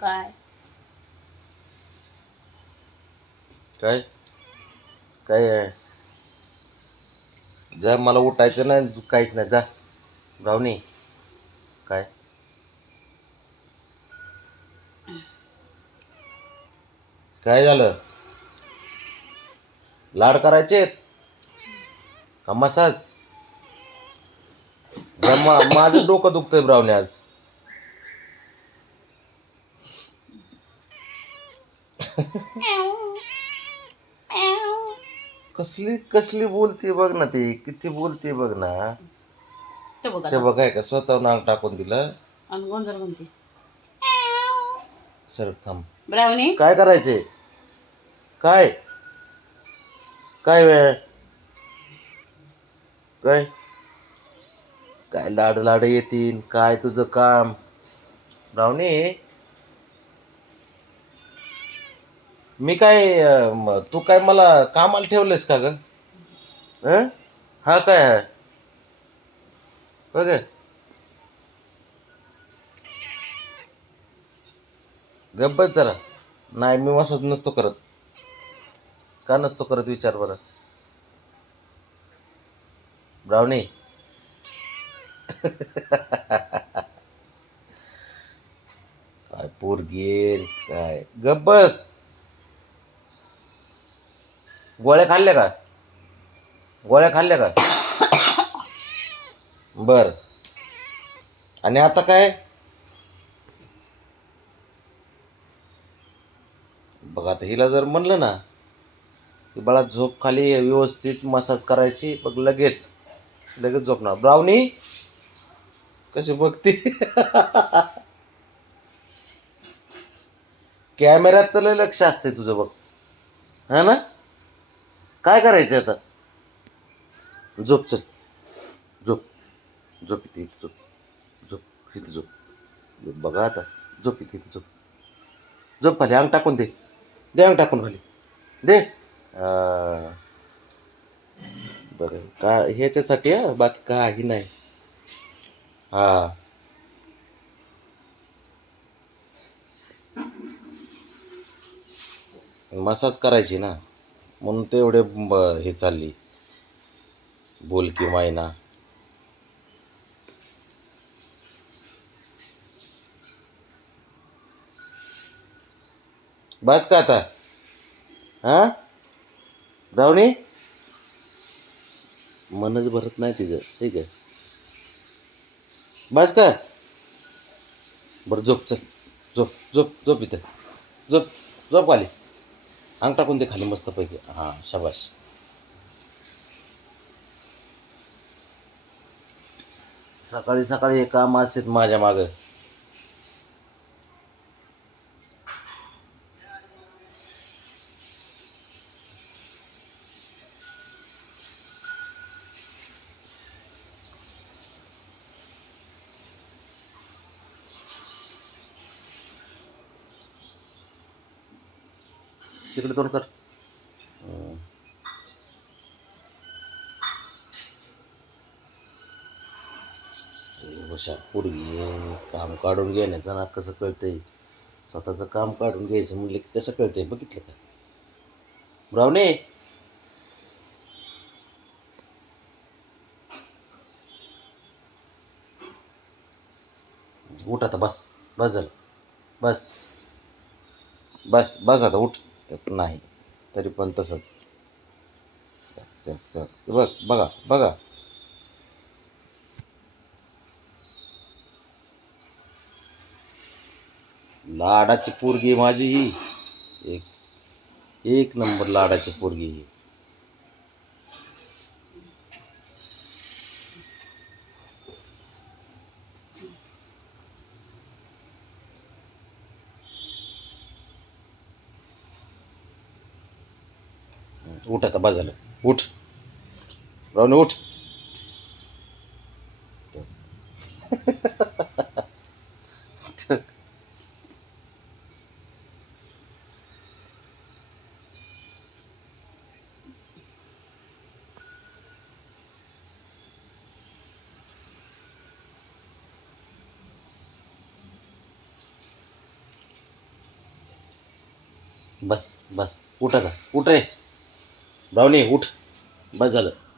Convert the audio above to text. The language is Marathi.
काय काय काय आहे? जा, मला उठायचं नाही, काहीच नाही, जा. ब्राउनी, काय काय झालं? लाड करायचे का मसाज? माझं डोकं दुखतंय ब्राउनी आज. कसली कसली बोलते बघ ना, ती किती बोलते बघ ना. ते बघ ते आता बघाय का स्वतः नाक टाकून दिलं. आणि गोंजर म्हणते सर थांब. ब्राउनी. काय करायचे? काय काय वेळ काय काय लाड लाड येतील काय तुझं काम? ब्राउनी, मी काय तू काय मला कामाला ठेवलंयस का ग? हा काय आहे बघ. गप्पच जरा. नाही, मी असंच नसतो करत. का नसतो करत विचार बरं. ब्राउनी, काय पोरगी काय, गप्प बस. गोळ्या खाल्ल्या का? गोळ्या खाल्ल्या का? बर. आणि आता काय? बघ आता हिला जर म्हणलं ना की बाळा झोप खाली, व्यवस्थित मसाज करायची, बघ लगेच लगेच झोपणार. ब्राउनी कशी बघते. कॅमेऱ्यात तर लय लक्ष असते तुझं बघ, हा ना. काय करायचं आता? झोप, चल झोप. झोप इथे, इथे झोप. झोप इथे झोप. बघा आता, झोप इथे, इथे झोप. झोप खाली, अंग टाकून दे. दे अंग टाकून खाली, दे. बघ का ह्याच्यासाठी, हा बाकी काही नाही. हा, मसाज करायची ना, म्हणून ते एवढे हे चालली बोलकी मायना. बस का आता? हा ब्राउनी, मनच भरत नाही तिचं, ठीक आहे. बस का? बरं झोप, चल झोप झोप झोप इथं. झोप झोप खाली, अंग टाकून दे खाली मस्त पैकी. हां शाबाश. सकाळी सकाळी हे काम असतात माझ्या मागं. तिकडे तोंड कर. हुशार पोरगी आहे. काम काढून घेण्याचं ना कसं कळतंय. स्वतःचं काम काढून घ्यायचं म्हणलं की कसं कळतंय, बघितलं का ब्राउनी? उठ आता, बस बस झालं, बस बस बस आता उठ. नाही तरी पण तसंच. चल चल, बघ बघा बघा. लाडाची पोरगी माझी ही. एक एक नंबर लाडाची पोरगी ही. उठ आता, बस झालं, उठ राहून उठ. बस बस उठ आता उठ रे. भावनी उठ. बस झालं.